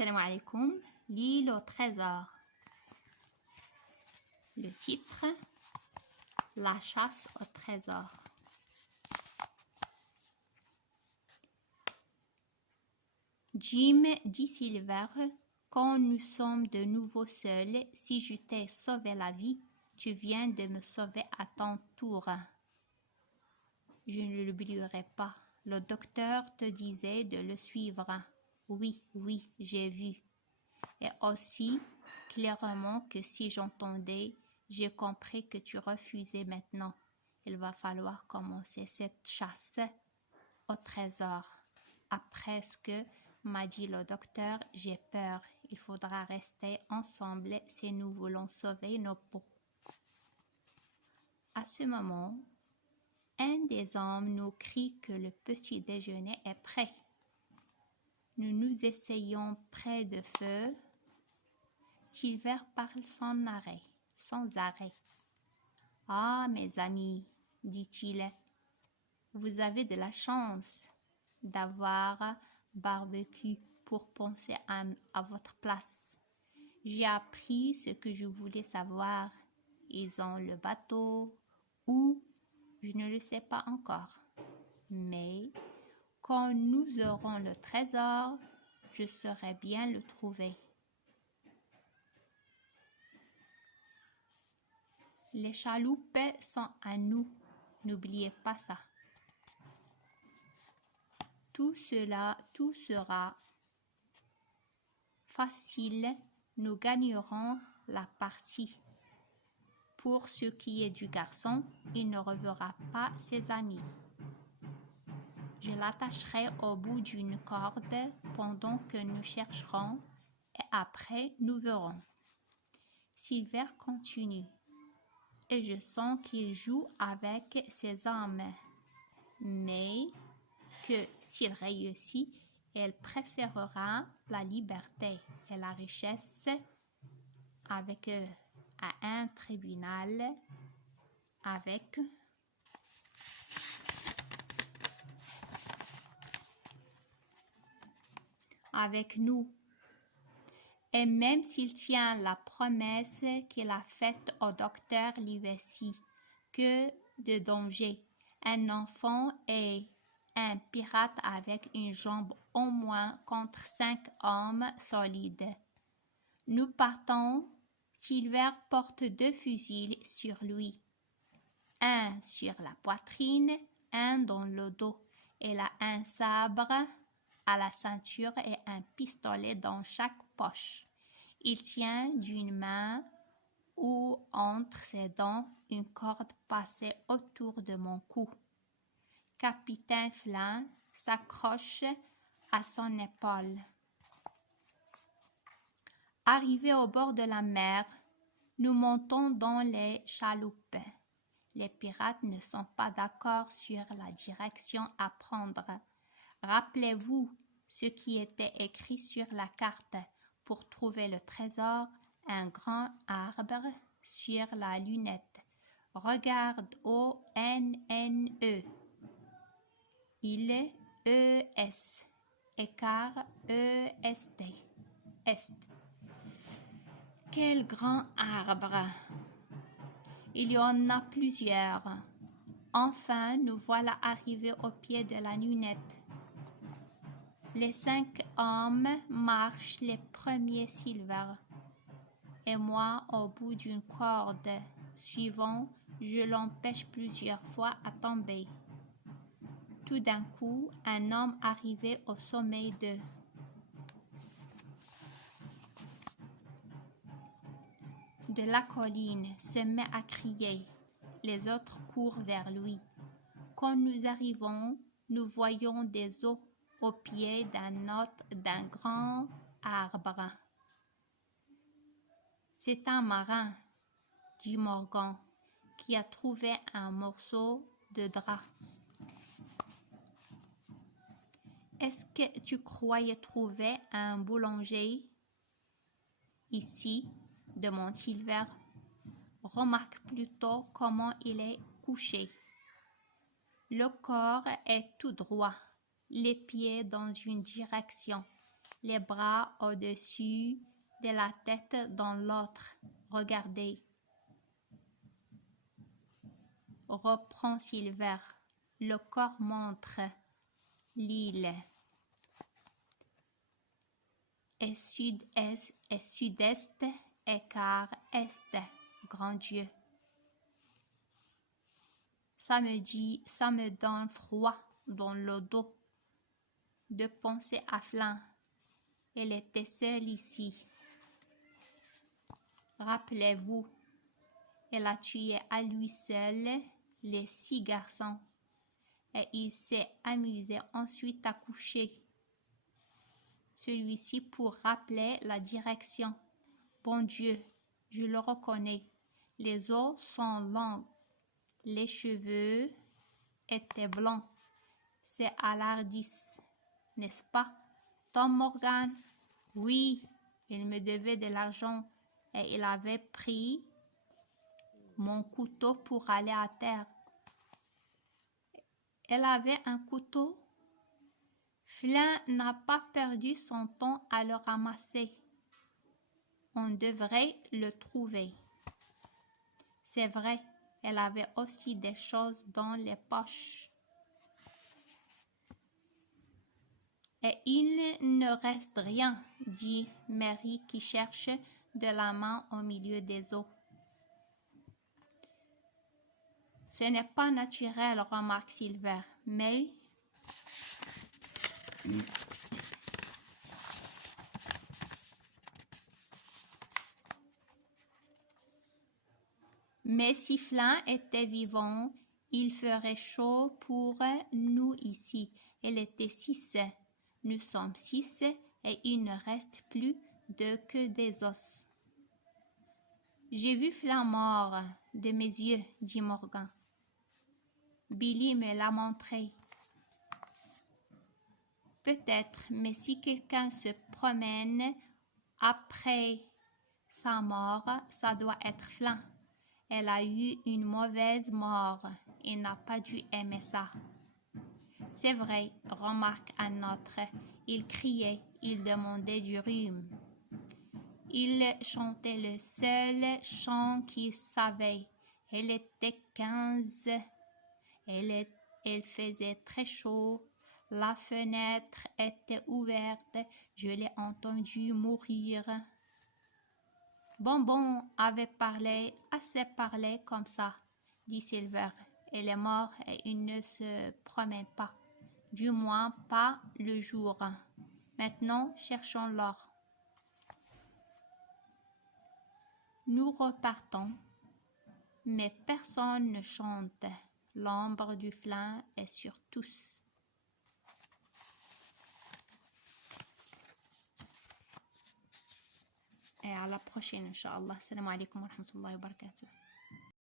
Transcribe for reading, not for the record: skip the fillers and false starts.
Salam alaikum, l'île au trésor. Le titre, La chasse au trésor. Jim dit Silver, quand nous sommes de nouveau seuls, si je t'ai sauvé la vie, tu viens de me sauver à ton tour. Je ne l'oublierai pas. Le docteur te disait de le suivre. Oui, j'ai vu. Et aussi clairement que si j'entendais, j'ai compris que tu refusais maintenant. Il va falloir commencer cette chasse au trésor. Après ce que m'a dit le docteur, j'ai peur. Il faudra rester ensemble si nous voulons sauver nos peaux. À ce moment, un des hommes nous crie que le petit déjeuner est prêt. Nous nous essayons près du feu. Silver parle sans arrêt. « Ah, mes amis, dit-il, vous avez de la chance d'avoir barbecue pour penser à votre place. J'ai appris ce que je voulais savoir. Ils ont le bateau ou je ne le sais pas encore. Mais quand nous aurons le trésor, je saurai bien le trouver. » Les chaloupes sont à nous, n'oubliez pas ça. Tout sera facile, nous gagnerons la partie. Pour ce qui est du garçon, il ne reverra pas ses amis. Je l'attacherai au bout d'une corde pendant que nous chercherons et après nous verrons. Silver continue. Et je sens qu'il joue avec ses armes, mais que s'il réussit, il préférera la liberté et la richesse avec à un tribunal avec nous. Et même s'il tient la promesse qu'il a faite au docteur Livesey, que de danger, un enfant et un pirate avec une jambe au moins contre 5 hommes solides. Nous partons. Silver porte 2 fusils sur lui, un sur la poitrine, un dans le dos. Il a un sabre à la ceinture et un pistolet dans chaque poche. Il tient d'une main ou entre ses dents une corde passée autour de mon cou. Capitaine Flynn s'accroche à son épaule. Arrivés au bord de la mer, nous montons dans les chaloupes. Les pirates ne sont pas d'accord sur la direction à prendre. Rappelez-vous ce qui était écrit sur la carte. Pour trouver le trésor, un grand arbre sur la lunette. Regarde O-N-N-E. Il est E-S. Écart E-S-T. Est. Quel grand arbre! Il y en a plusieurs. Enfin, nous voilà arrivés au pied de la lunette. Les 5 hommes marchent les premiers, Silver et moi au bout d'une corde. Suivant, je l'empêche plusieurs fois à tomber. Tout d'un coup, un homme arrivé au sommet de la colline se met à crier. Les autres courent vers lui. Quand nous arrivons, nous voyons des os au pied d'un grand arbre. C'est un marin, dit Morgan, qui a trouvé un morceau de drap. Est-ce que tu croyais trouver un boulanger ici? Demande Silver. Remarque plutôt comment il est couché. Le corps est tout droit, les pieds dans une direction les bras au-dessus de la tête dans l'autre. Regardez. Reprend Silver. Le corps montre l'île. Et sud-est, et sud-est, et quart est. Grand Dieu. Ça me donne froid dans le dos de penser à Flint. Elle était seule ici. Rappelez-vous, elle a tué à lui seul les 6 garçons et il s'est amusé ensuite à coucher. Celui-ci pour rappeler la direction. Bon Dieu, je le reconnais. Les os sont longs. Les cheveux étaient blancs. C'est Alardis, n'est-ce pas? Tom Morgan? Oui, il me devait de l'argent et il avait pris mon couteau pour aller à terre. Elle avait un couteau? Flint n'a pas perdu son temps à le ramasser. On devrait le trouver. C'est vrai, elle avait aussi des choses dans les poches. Et il ne reste rien, dit Mary qui cherche de la main au milieu des eaux. Ce n'est pas naturel, remarque Silver, mais si Flint était vivant, il ferait chaud pour nous ici. Elle était 6. Nous sommes 6 et il ne reste plus que des os. J'ai vu Flint mort de mes yeux, dit Morgan. Billy me l'a montré. Peut-être, mais si quelqu'un se promène après sa mort, ça doit être Flint. Elle a eu une mauvaise mort et n'a pas dû aimer ça. C'est vrai, remarque un autre. Il criait, il demandait du rhume. Il chantait le seul chant qu'il savait. Elle était 15. Elle faisait très chaud. La fenêtre était ouverte. Je l'ai entendu mourir. Bonbon avait assez parlé comme ça, dit Silver. Elle est morte et il ne se promène pas. Du moins pas le jour. Maintenant, cherchons l'or. Nous repartons, mais personne ne chante. L'ombre du Flint est sur tous. Et à la prochaine, Inch'Allah. Salam alaikum wa rahmatullahi wa barakatuh.